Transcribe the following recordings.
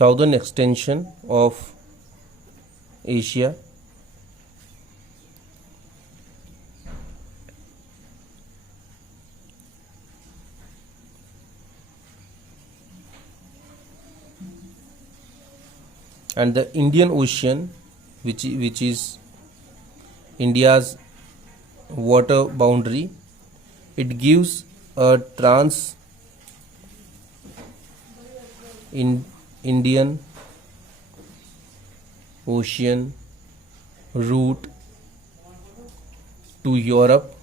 southern extension of Asia. And the Indian Ocean, which is India's water boundary, it gives a Indian Ocean route to Europe,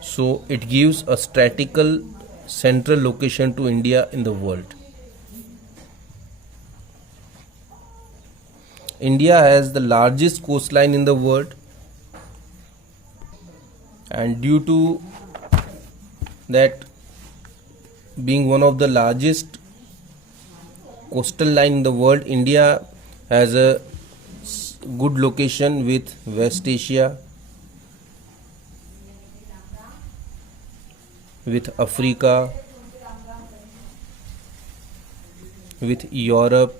so it gives a strategical central location to India in the world. India has the largest coastline in the world, and due to that being one of the largest coastal line in the world, India has a good location with West Asia, with Africa, with Europe.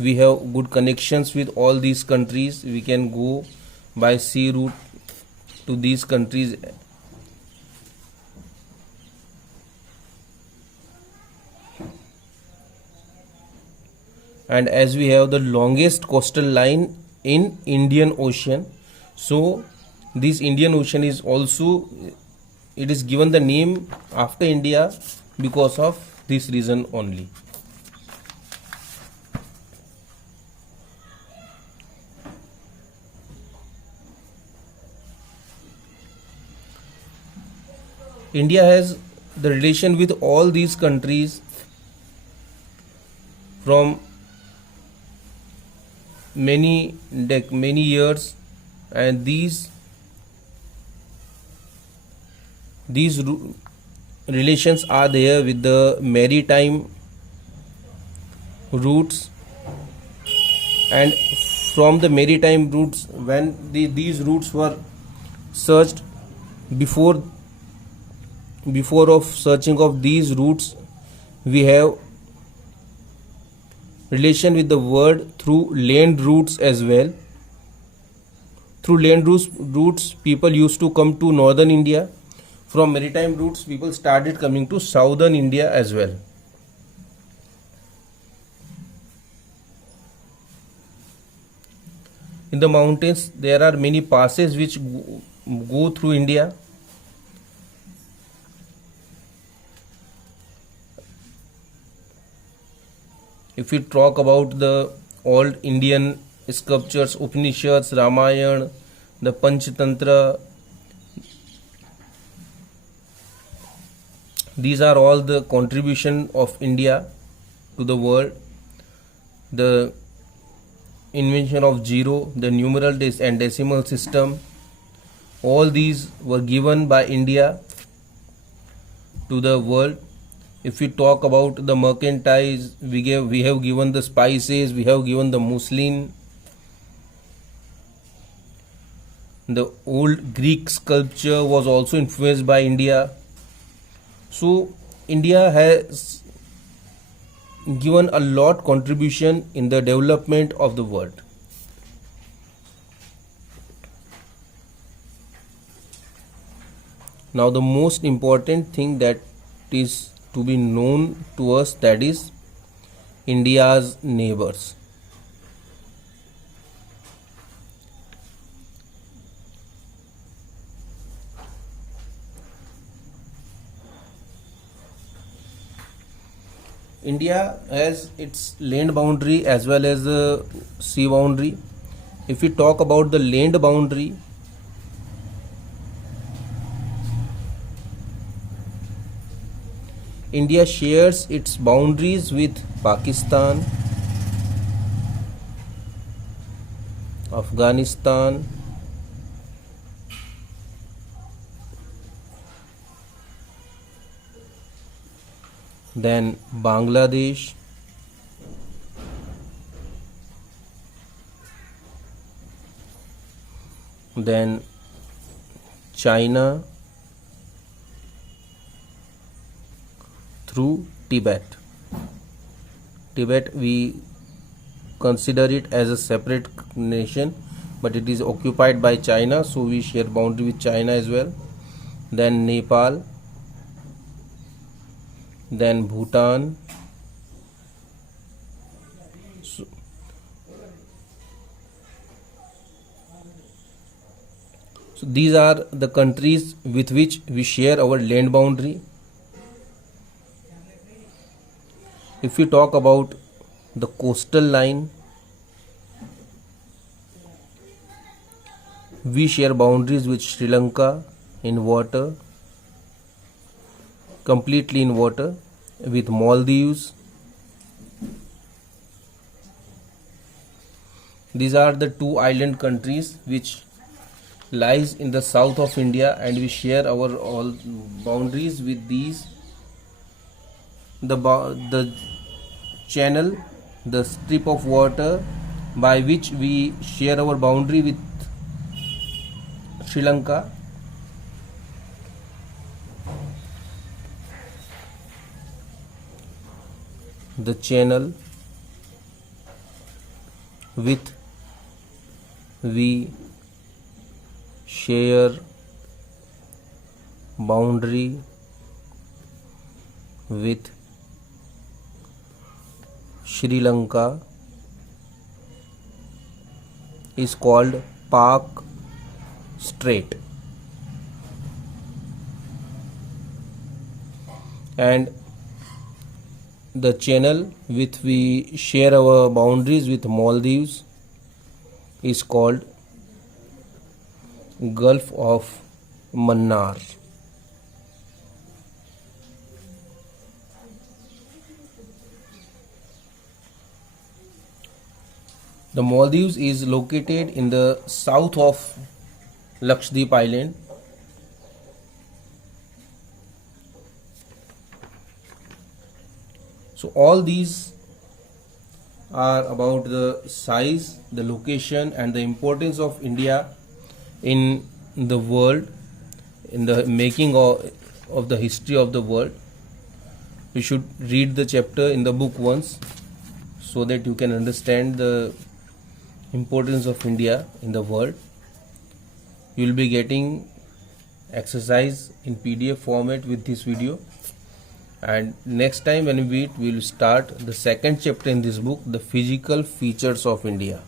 We have good connections with all these countries. We can go by sea route to these countries. And as we have the longest coastal line in Indian Ocean, so this Indian Ocean is also, it is given the name after India because of this reason only. India has the relation with all these countries from many years, and these relations are there with the maritime routes, and from the maritime routes, when these routes were searched, before of searching of these routes, we have relation with the world through land routes as well. Through land routes, people used to come to northern India. From maritime routes, people started coming to southern India as well. In the mountains, there are many passes which go through India. If we talk about the old Indian sculptures, Upanishads, Ramayana, the Panchatantra, these are all the contribution of India to the world. The invention of zero, the numeral and decimal system, all these were given by India to the world. If we talk about the mercantile, we have given the spices, we have given the muslin. The old Greek sculpture was also influenced by India. So India has given a lot contribution in the development of the world. Now the most important thing that is to be known to us, that is India's neighbors. India has its land boundary as well as the sea boundary. If we talk about the land boundary, India shares its boundaries with Pakistan, Afghanistan, then Bangladesh, then China through Tibet. Tibet, we consider it as a separate nation, but it is occupied by China, so we share boundary with China as well. Then Nepal, then Bhutan. So these are the countries with which we share our land boundary. If we talk about the coastal line, we share boundaries with Sri Lanka in water, completely in water, with Maldives. These are the two island countries which lies in the south of India, and we share our all boundaries with these. The channel, the strip of water by which we share our boundary with Sri Lanka, the channel with we share boundary with Sri Lanka is called Pak Strait, and the channel with we share our boundaries with Maldives is called Gulf of Mannar. The Maldives is located in the south of Lakshadweep Island. So all these are about the size, the location, and the importance of India in the world, in the making of the history of the world. You should read the chapter in the book once so that you can understand the importance of India in the world. You will be getting exercise in PDF format with this video, and next time when we meet we will start the second chapter in this book, the physical features of India.